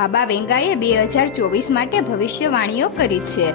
બાબા વેંગાએ બે હજાર ચોવીસ માટે ભવિષ્યવાણીઓ કરી છે.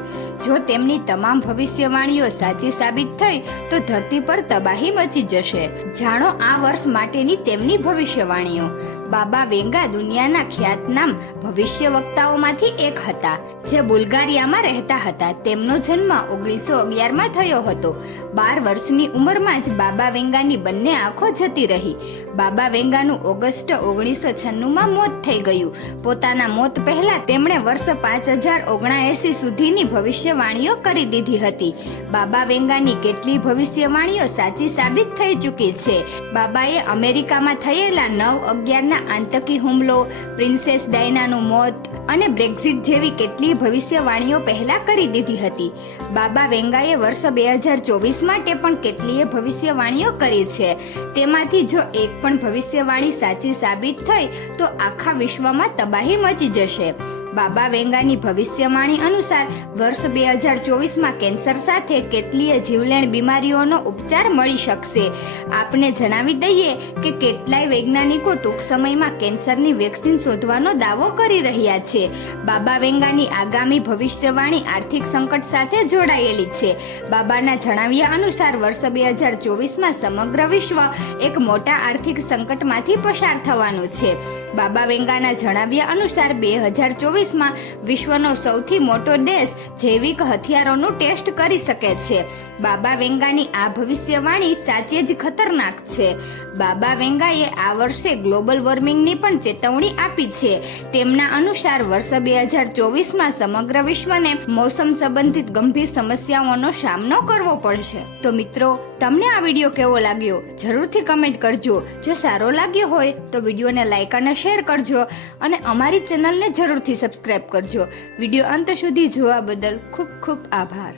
જો તેમની તમામ ભવિષ્યવાણીઓ સાચી સાબિત થઈ, તો ધરતી પર તબાહી મચી જશે. જાણો આ વર્ષ માટેની તેમની ભવિષ્યવાણીઓ. બાબા વેંગા દુનિયાના ખ્યાતનામ ભવિષ્ય વક્તાઓમાંથી એક હતા, જે બુલ્ગારિયામાં રહેતા હતા. તેમનો જન્મ ઓગણીસો અગિયારમાં થયો હતો. બાર વર્ષની ઉંમરમાં જ બાબા વેંગાની બંને આંખો જતી રહી. બાબા વેંગાનું ઓગસ્ટ ઓગણીસો છન્નુંમાં મોત થઈ ગયું. પોતાના મોત પહેલા તેમણે વર્ષ પાંચ હજાર ઓગણાએંસી સુધીની ભવિષ્યવાણીઓ કરી દીધી હતી. બાબા વેંગાની કેટલી ભવિષ્યવાણીઓ સાચી સાબિત થઈ ચૂકી છે? બાબાએ અમેરિકામાં થયેલા નવ અગિયારના આતંકી હુમલો, પ્રિન્સેસ ડાયનાનું મોત અને બ્રેક્ઝિટ જેવી કેટલી ભવિષ્યવાણીઓ પહેલા કરી દીધી હતી. બાબા વેંગાએ વર્ષ બે હજાર ચોવીસ માટે પણ કેટલીય ભવિષ્યવાણીઓ કરી છે. તેમાંથી જો એક પણ ભવિષ્યવાણી સાચી સાબિત થઈ, તો આખા વિશ્વમાં તબાહી મચી જશે. બાબા વેંગાની ભવિષ્યવાણી અનુસાર વર્ષ બે હજાર ચોવીસમાં કેન્સર સાથે કેટલીય જીવલેણ બીમારીઓનો ઉપચાર મળી શકશે. આપને જણાવી દઈએ કે કેટલાય વૈજ્ઞાનિકો ટૂંક સમયમાં કેન્સરની વેક્સિન શોધવાનો દાવો કરી રહ્યા છે. બાબા વેંગાની આગામી ભવિષ્યવાણી આર્થિક સંકટ સાથે જોડાયેલી છે. બાબાના જણાવ્યા અનુસાર વર્ષ બે હજાર ચોવીસમાં સમગ્ર વિશ્વ એક મોટા આર્થિક સંકટમાંથી પસાર થવાનું છે. બાબા વેંગાના જણાવ્યા અનુસાર બે હજાર ચોવીસમાં વિશ્વનો સૌથી મોટો દેશ જૈવિક હથિયારોનું ટેસ્ટ કરી શકે છે. બાબા વેંગાની આ ભવિષ્યવાણી સાચે જ ખતરનાક છે. બાબા વેંગાએ આ વર્ષે ગ્લોબલ વોર્મિંગની પણ ચેતવણી આપી છે. તેમના અનુસાર વર્ષ બે હજાર ચોવીસમાં સમગ્ર વિશ્વને મોસમ સંબંધિત ગંભીર સમસ્યાઓનો સામનો કરવો પડશે. તો મિત્રો, તમને આ વીડિયો કેવો લાગ્યો? જરૂરથી કમેન્ટ કરજો. જો સારો લાગ્યો હોય તો વિડીયોને લાઈક અને શેર કરજો અને અમારી ચેનલને જરૂરથી સબસ્ક્રાઇબ કરજો. વીડિયો અંત સુધી જોવા બદલ ખૂબ ખૂબ આભાર.